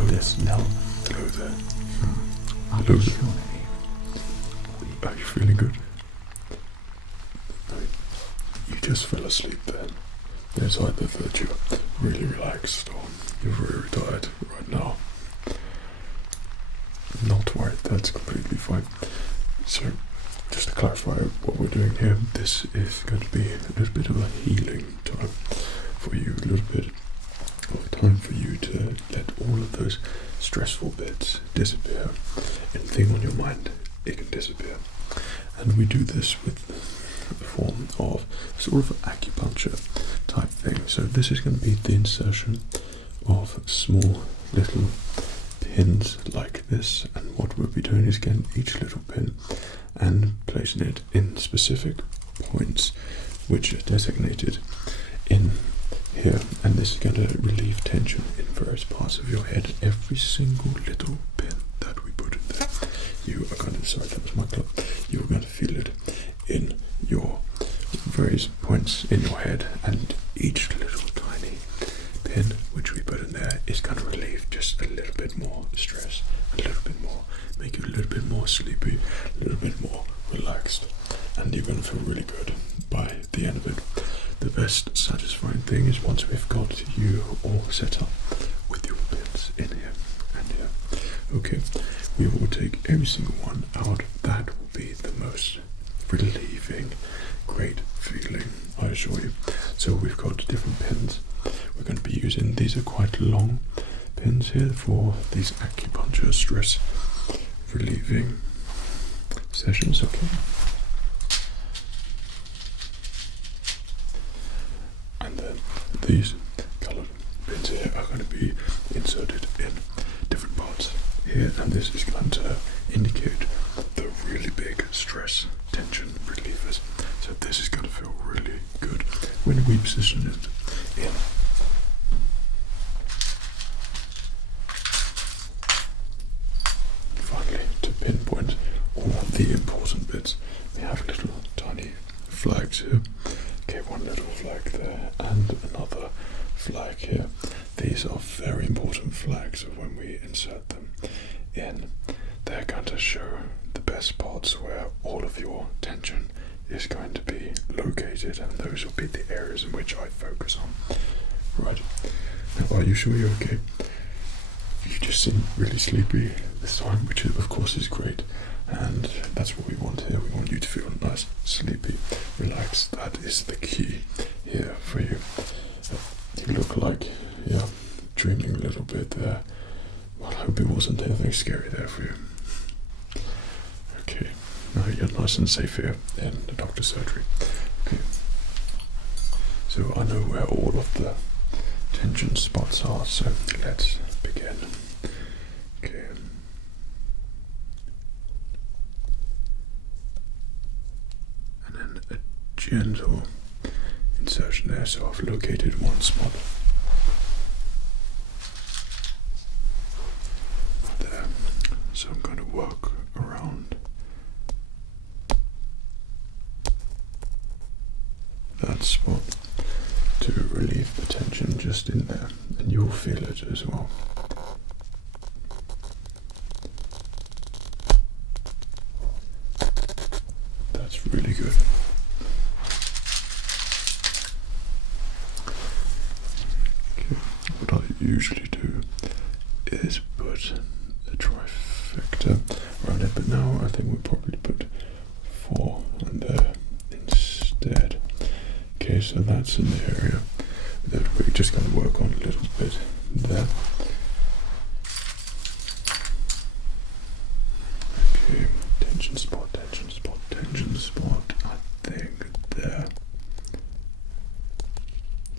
this now. Hello there. Hello there. Are you feeling good? No, you just fell asleep then. It's either that you're really relaxed or you're very tired right now. Not to worry, that's completely fine. So, just to clarify what we're doing here, this is going to be a little bit of a healing time for you, a little bit of time for you to let all of those stressful bits disappear. Anything on your mind, it can disappear. And we do this with the form of sort of acupuncture type thing. So this is going to be the insertion of small little pins like this, and what we'll be doing is getting each little pin and placing it in specific points which are designated in here, and this is going to relieve tension in various parts of your head. Every single little pin that we put in there, you are going to, sorry, that was my club, you're going to feel it in your various points in your head, and each little tiny pin which we put in there is going to relieve just a little bit more stress, a little bit more, make you a little bit more sleepy, a little bit more relaxed, and you're going to feel really good by the end of it. The best satisfying thing is once we've got you all set up with your pins in here and here. Okay, we will take every single one out. That will be the most relieving, great feeling, I assure you. So we've got different pins we're going to be using. These are quite long pins here for these acupuncture stress relieving sessions. Okay. And then these coloured pins here are going to be inserted in different parts here, and this is going to indicate the really big stress tension relievers. So this is going to feel really good when we position it in. Finally, to pinpoint all the important bits, we have little tiny flags here. Okay, one little flag there and another flag here. These are very important flags when we insert them in. They're going to show the best parts where all of your tension is going to be located, and those will be the areas in which I focus on. Right. Now, are you sure you're okay? You just seem really sleepy this time, which of course is great, and that's what we want here. We want you to feel nice, sleepy, relaxed. That is the key here for you. You look like you're dreaming a little bit there. Well, I hope it wasn't anything scary there for you. Okay, now you're nice and safe here in the doctor's surgery. Okay, so I know where all of the tension spots are, so let's begin. Okay. And then a gentle insertion there, so I've located one spot. There. So I'm going to work around that spot to relieve the tension just in there, and you'll feel it as well. That's really good. Okay. What I usually do is put a trifecta around it, but now I think we'll probably put 4 on there instead. Okay, so that's in the area that we're just going to work on a little bit there. Okay, tension spot, tension spot, tension spot. I think there.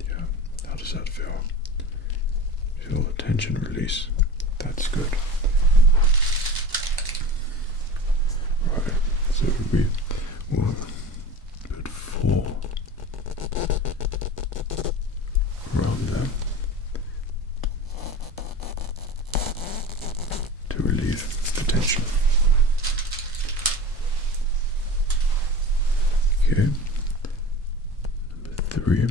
Yeah, how does that feel? Feel the tension release. That's good. Right, so we will put 4 around there to relieve the tension. Okay, number 3.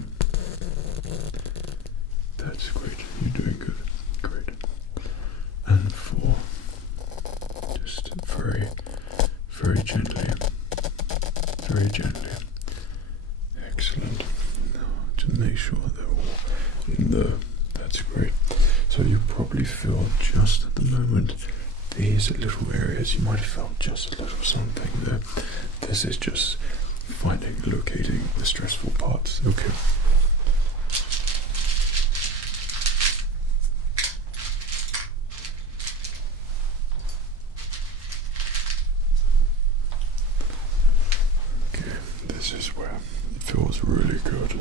That's great. You're doing good. Great. No, that's great. So you probably feel just at the moment these little areas, you might have felt just a little something there. This is just finding, locating the stressful parts. Okay. Okay, this is where it feels really good.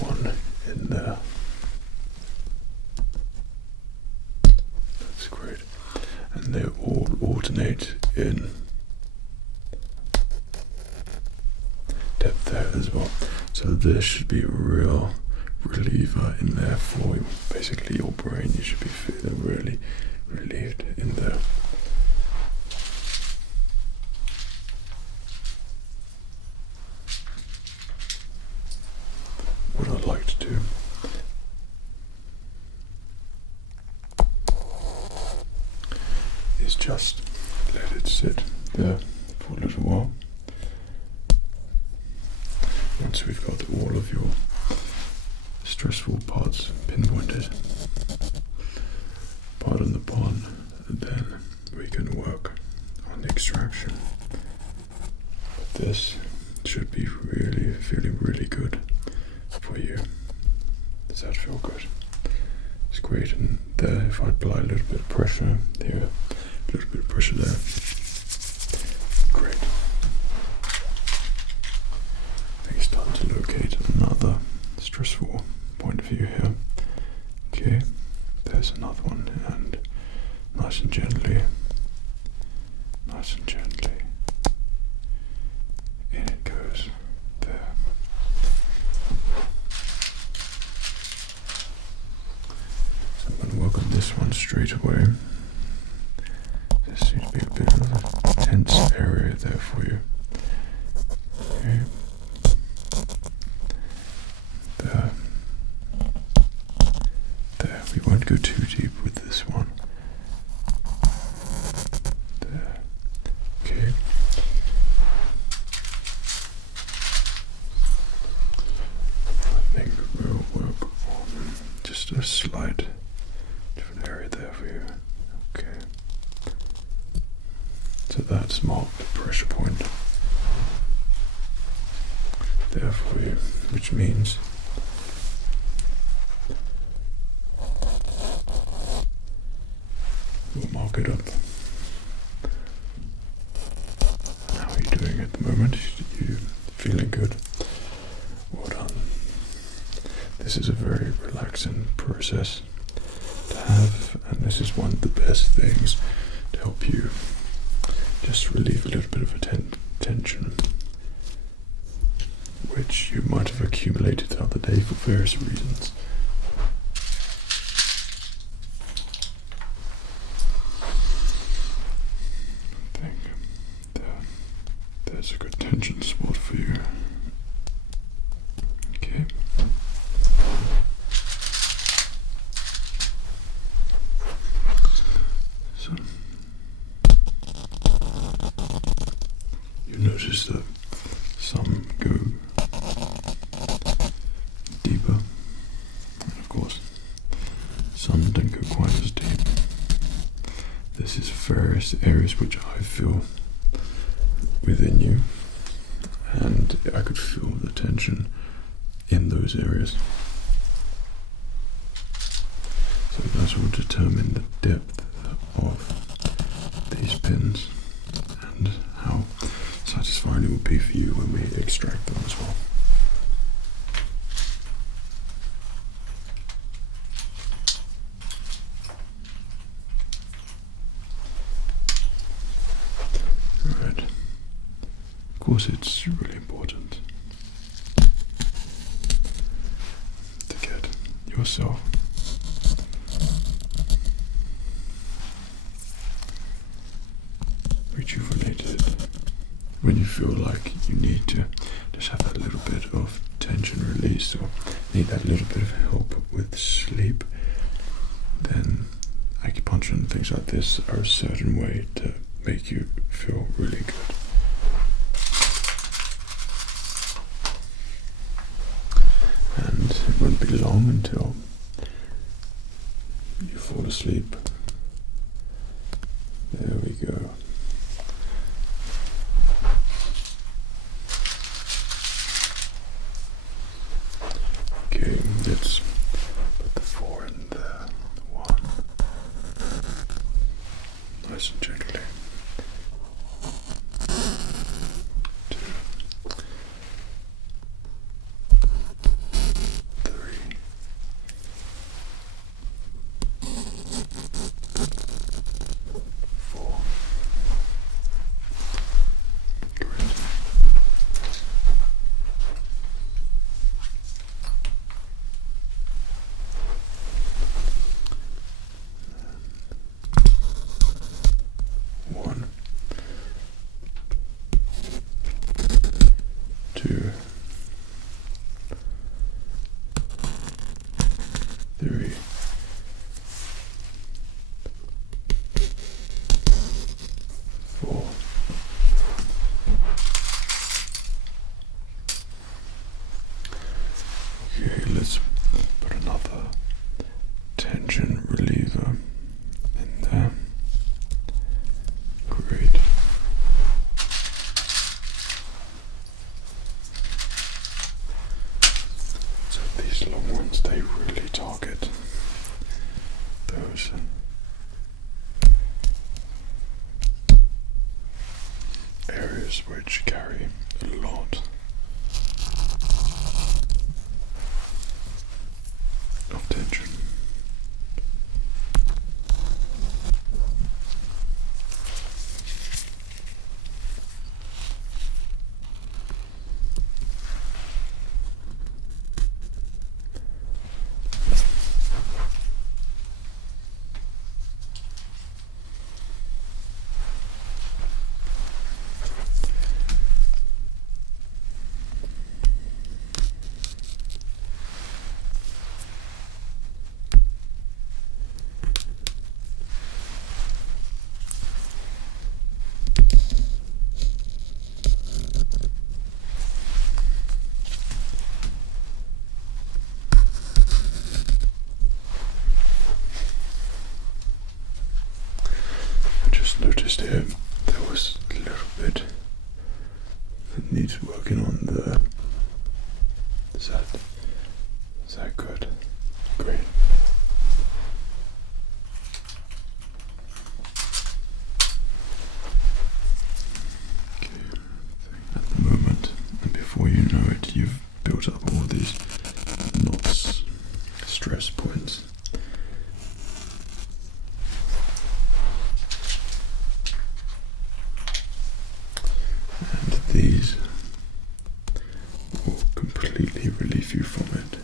One in there. That's great. And they all alternate in depth there as well. So this should be a real reliever in there for you. Basically your brain, you should be feeling really relieved in there. What I'd like to do is just let it sit there for a little while. Once we've got all of your stressful parts pinpointed, pardon the pun, then we can work on the extraction. But this should be really feeling really good for you. Does that feel good? It's great. And there, if I apply a little bit of pressure here, a little bit of pressure there. Great. I think it's time to locate another stressful point of view here. Okay, there's another one, and nice and gently, in it goes. There. So I'm going to work on this one straight away. There seems to be a bit of a tense area there for you. Okay. There. We won't go too deep with this one. There. Okay. I think we'll work on just a slight different area there for you. Okay. So that's marked the pressure point there for you, which means we'll mark it up. How are you doing at the moment? You feeling good? Well done. This is a very relaxing process to have, and this is one of the best things to help you just relieve a little bit of a tension which you might have accumulated throughout the day for various reasons. I think there's a good tension spot for you. Okay. So you notice that some go deeper, and of course some don't go quite as deep. This is various areas which I feel within you, and I could feel the tension in those areas. So that will determine the depth of these pins and how satisfying it will be for you when we extract them as well. Right. Of course, it's really important to get yourself rejuvenated when you feel like you need to just have that little bit of tension release or need that little bit of help with sleep. then acupuncture and things like this are a certain way to make you feel really good. And it won't be long until you fall asleep. There we go. Okay, let's put the 4 in there. 1. Nice and gently. 2. 3. 4. Great. 1, 2, 3, 4. Okay, let's put another tension reliever in there. Great. So these long ones, they really target those areas which carry a lot of tension. I just noticed here there was a little bit that needs working on there. Is that good? Great. Okay. At the moment, and before you know it, you've built up all these knots, stress points. And these will completely relieve you from it.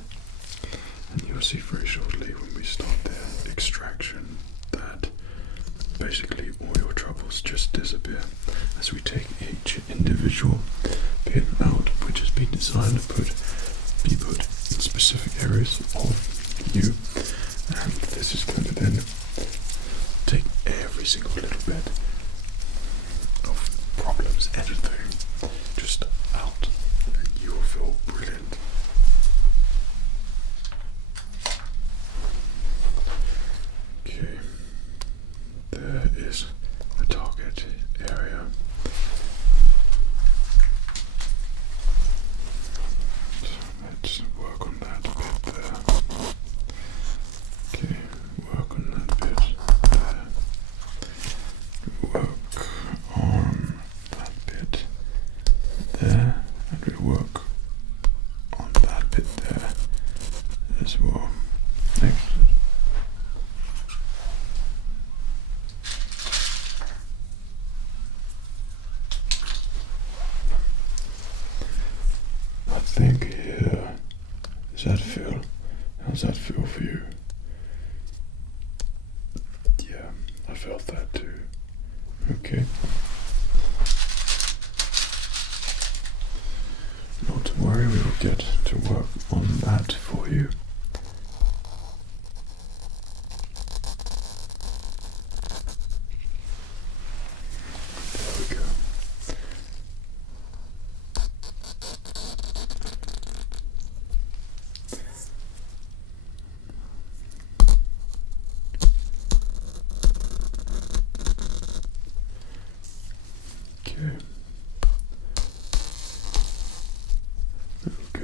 And you'll see very shortly when we start the extraction that basically all your troubles just disappear as we take each individual pin out, which has been designed to be put in specific areas of you. And this is going to then take every single little bit of problems, anything, just out, and you will feel brilliant. Okay, there is the target area. So let's work on that bit there. Okay, work on that bit there. Work on that bit there, and we work on that bit there as well. Excellent. I think here, does that feel? How's that feel for you? Yeah, I felt that too. Okay. Not to worry, we will get to work on that for you.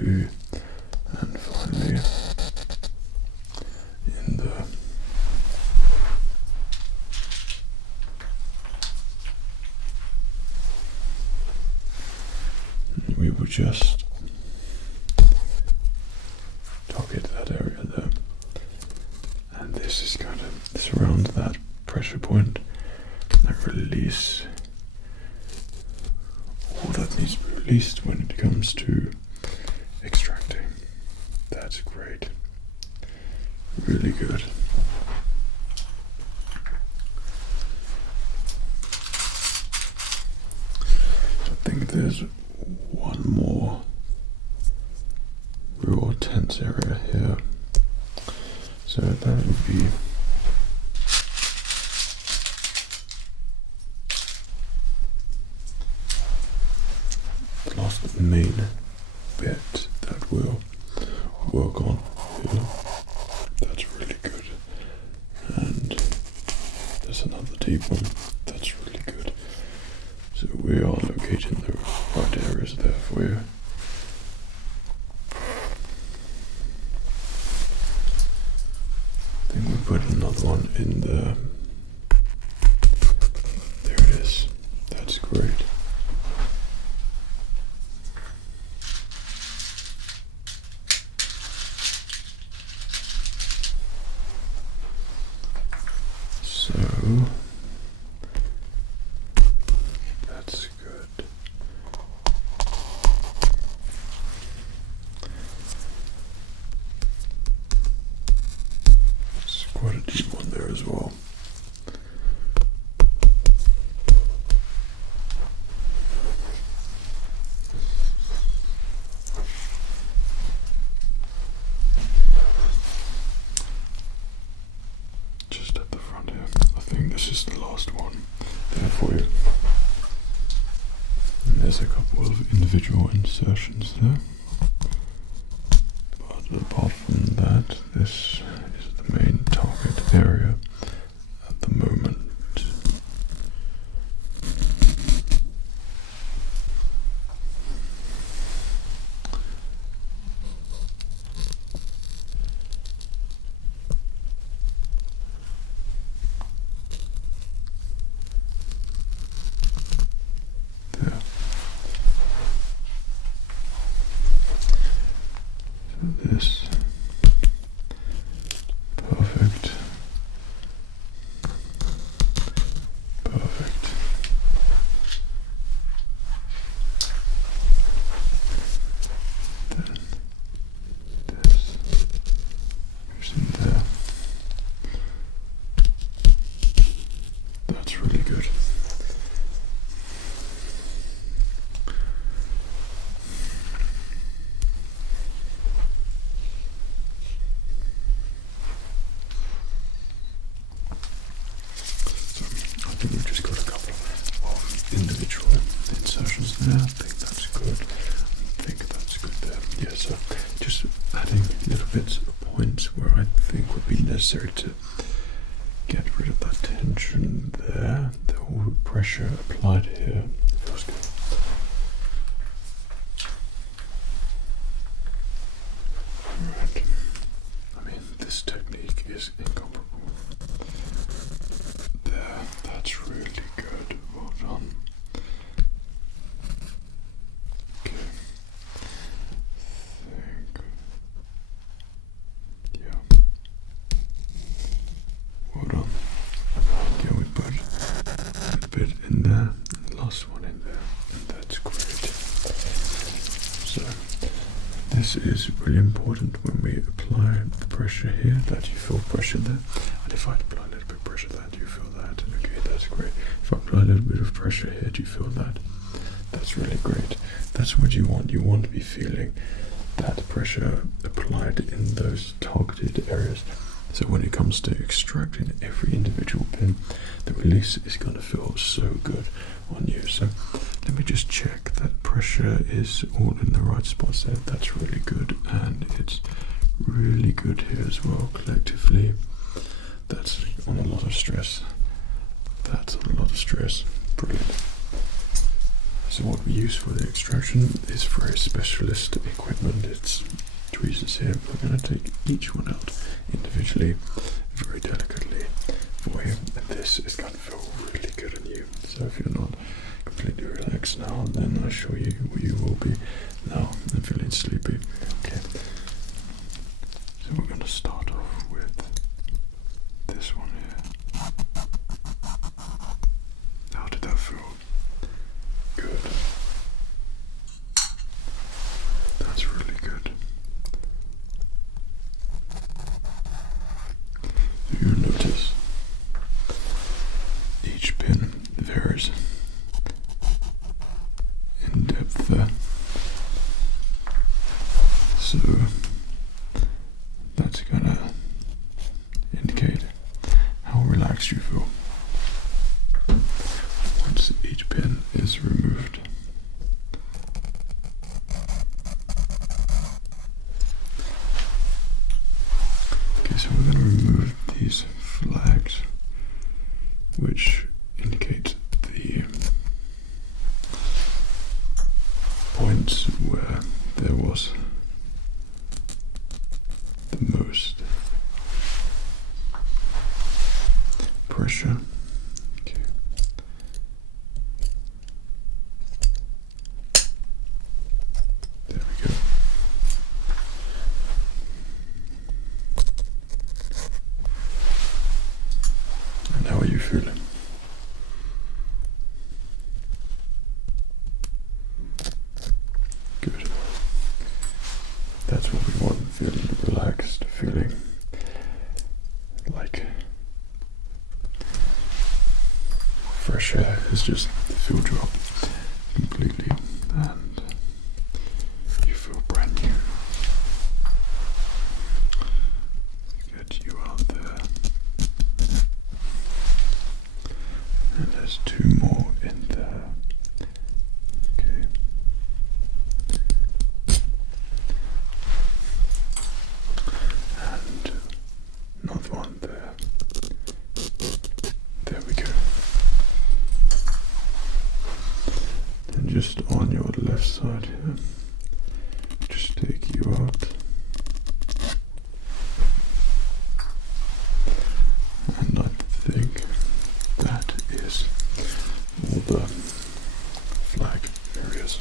2, and finally in the we will just target that area there, and this is going to surround that pressure point and release all that needs to be released when it comes to extracting. That's great. Really good. I think there's one more real tense area here. So that would be the last main bit that we'll work on here. That's really good. And there's another deep one. That's really good. So we are locating the right areas there for you. I think we put another one in there. There it is. That's great. So that's good. It's quite a deep one there as well. Just at the front here. I think this is the last one there for you. And there's a couple of individual insertions there. But apart from that, this is the main target area at the moment. There. So this, perfect, perfect. Then this goes in there. That's really good. I think we've just got a couple of individual insertions there. I think that's good. I think that's good there. Yeah, so just adding little bits of points where I think would be necessary to get rid of that tension there. The whole pressure applied here feels good. Alright. I mean, this technique is incomparable. There, that's really good. Well done. Okay. Think. Yeah. Well done. Okay, we put a bit in there, last one in there, and that's great. So, this is really important when we apply the pressure here, that you feel pressure there. And if I apply a little bit of pressure there, do you feel that? Okay, that's great. If I apply a little bit of pressure here, do you feel that? That's really great. That's what you want. You want to be feeling that pressure applied in those targeted areas. So when it comes to extracting every individual pin, the release is going to feel so good on you. So let me just check that pressure is all in the right spots there. That's really good, and it's really good here as well. Collectively, that's on a lot of stress. That's on a lot of stress. Brilliant. So what we use for the extraction is very specialist equipment. It's tweezers here. We're going to take each one out individually, very delicately for you. And this is going to feel really good on you. So if you're not completely relaxed now, then I assure you you will be now and feeling sleepy. Okay. So we're going to start off with this one here. How did that feel? Good. That's really good. You'll notice each pin varies in depth there. So that's gonna indicate how relaxed you feel once each pin is removed. Okay, so we're going to remove these flags, which indicate the points where there was the most pressure. Okay. There we go. And how are you feeling? Good. That's what we want, feeling relaxed, feeling like fresh air has just filled you up completely and you feel brand new. Get you out there. And there's two more in there. Okay. And another one there. There we go. And just on your left side here, just take you out. And I think that is all the flag areas.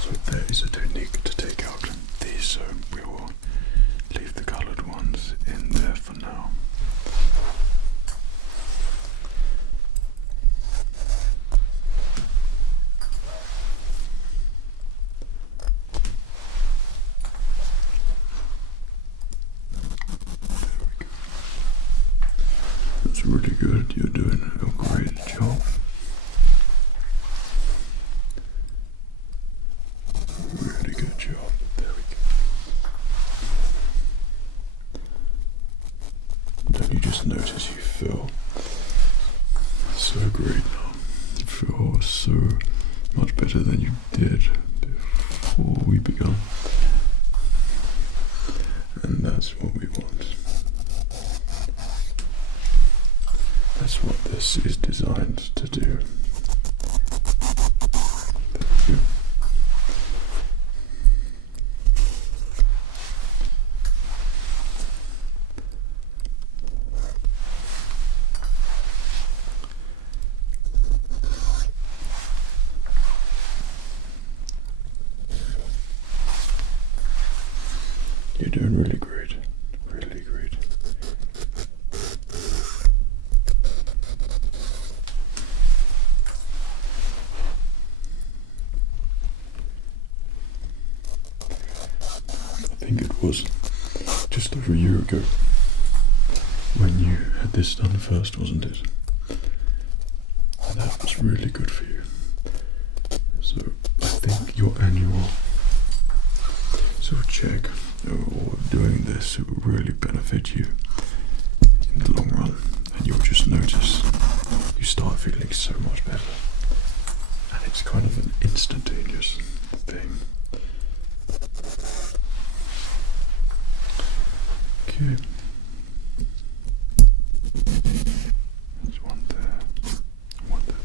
So there is a technique to take out these, so we will leave the coloured ones in there for now. That's really good. You're doing a great job. Really good job. There we go. Don't you just notice you feel so great now? You feel so much better than you did before we began. And that's what we want. That's what this is designed to do. There we go. You're doing really great. Really great. I think it was just over a year ago when you had this done first, wasn't it? And that was really good for you. So I think your annual sort of check or doing this, it will really benefit you in the long run, and you'll just notice you start feeling so much better, and it's kind of an instantaneous thing. Okay, there's one there, one there.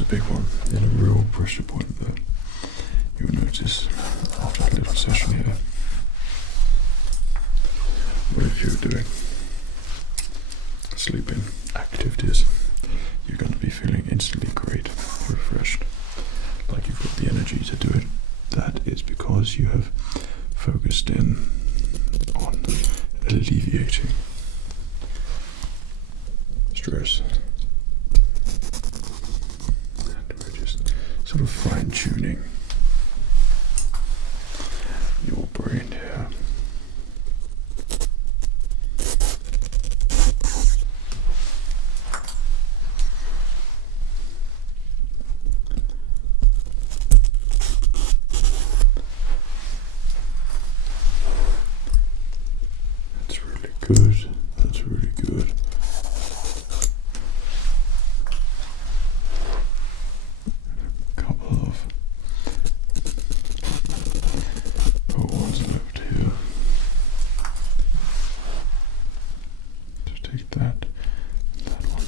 a big one and a real pressure point that you'll notice after a little session here. What if you're doing sleeping activities? You're going to be feeling instantly great, refreshed, like you've got the energy to do it. That is because you have focused in on alleviating stress. And we're just sort of fine-tuning your brain here. That's really good. That's really good. A couple of ones left here. So take that and that one.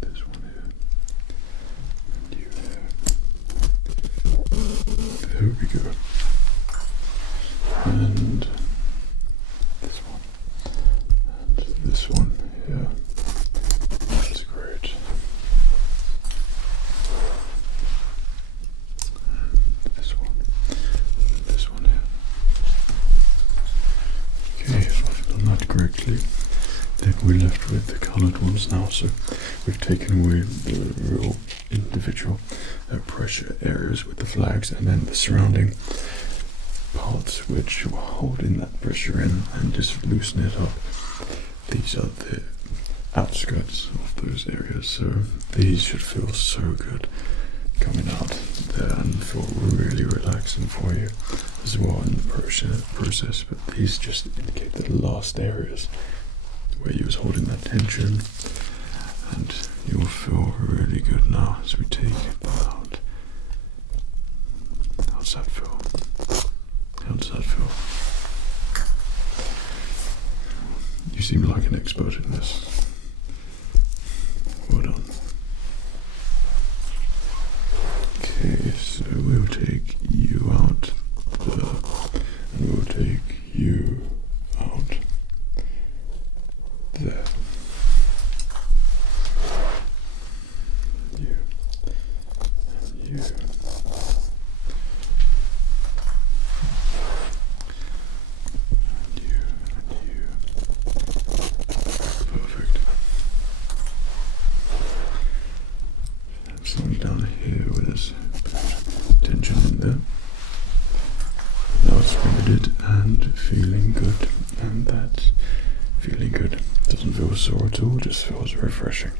This one here. And you here. There we go. And this one. And this one here. That's great. And this one. And this one here. Okay, if I've done that correctly, then we're left with the coloured ones now. So we've taken away the real individual pressure areas with the flags, and then the surrounding parts which will hold in that pressure in and just loosen it up. These are the outskirts of those areas, so these should feel so good coming out there and feel really relaxing for you as well in the process. But these just indicate the last areas where you was holding that tension, and you'll feel really good now as we take that out. How's that feel? How does that feel? You seem like an expert in this. Well done. Okay, so we'll take you out there, and we'll take you out there. You and you. Perfect. Some down here with this tension in there. Now it's limited and feeling good, and that feeling good doesn't feel sore at all, just feels refreshing.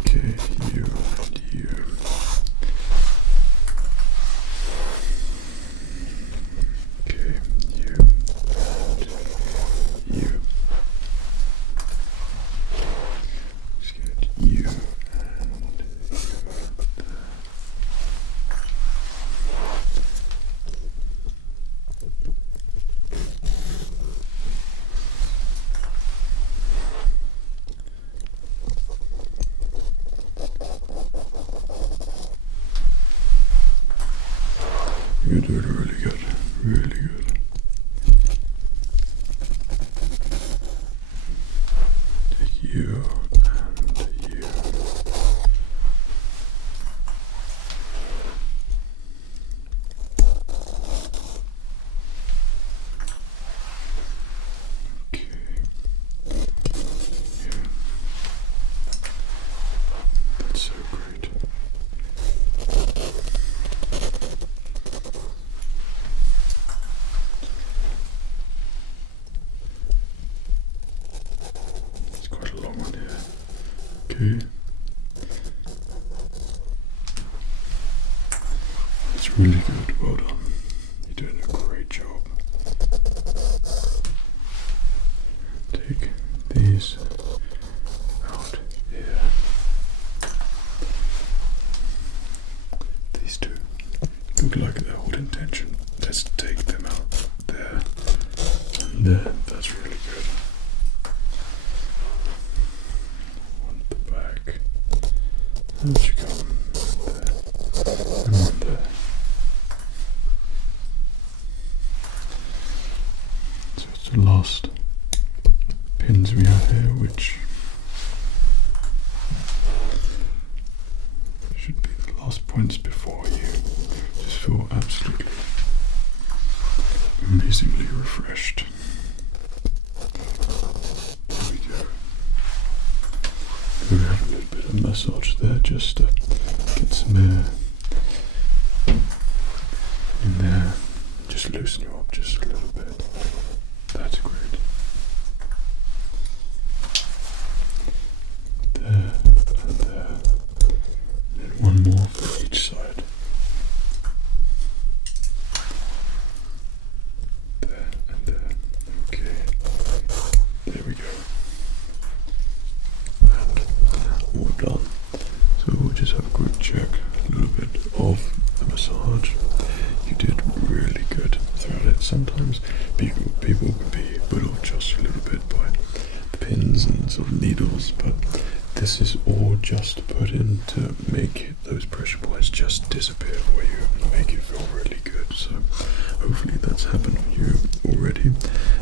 Okay, you and you. Okay, you and you. Let's get you and you. You're doing really good, really good. Take you and you. Okay. Yeah. That's so great. It's quite a long one here. Okay. That's really good. Well done. You're doing a great job. Take these out here. These two look like they're holding tension. Let's take them out There, that's really good. One at the back. There you go. There. And one there. So it's the last pins we have here, which should be the last points before you just feel absolutely amazingly refreshed. There we go. We have a little bit of massage there just to get some air in there. Just loosen you up just a little bit. That's great. There and there. And one more for each side. There and there. Okay. There we go. And all done. So we'll just have a quick check, a little bit of the massage. You did really good throughout it. Sometimes people can be put off just a little bit by the pins and sort of needles, but this is all just put in to make those pressure points just disappear for you and make you feel really good. So hopefully that's happened for you already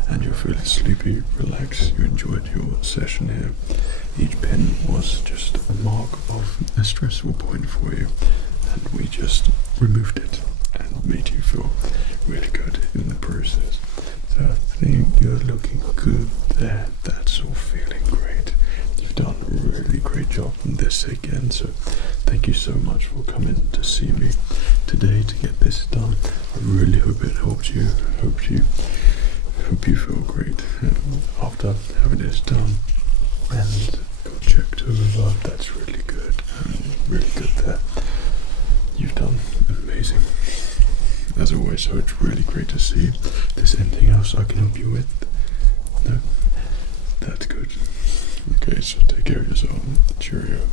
and you're feeling sleepy, relaxed, you enjoyed your session here. Each pin was just a mark of a stressful point for you and we just removed it and made you feel really good in the process. So I think you're looking good there. That's all feeling great. You've done a really great job on this again, so thank you so much for coming to see me today to get this done. I really hope it helped you. Hope you feel great after having this done and got checked over. That's really good. Really good there. You've done amazing as always, so it's really great to see. If there's anything else I can help you with? No? That's good. Okay, so take care of yourself. Cheerio.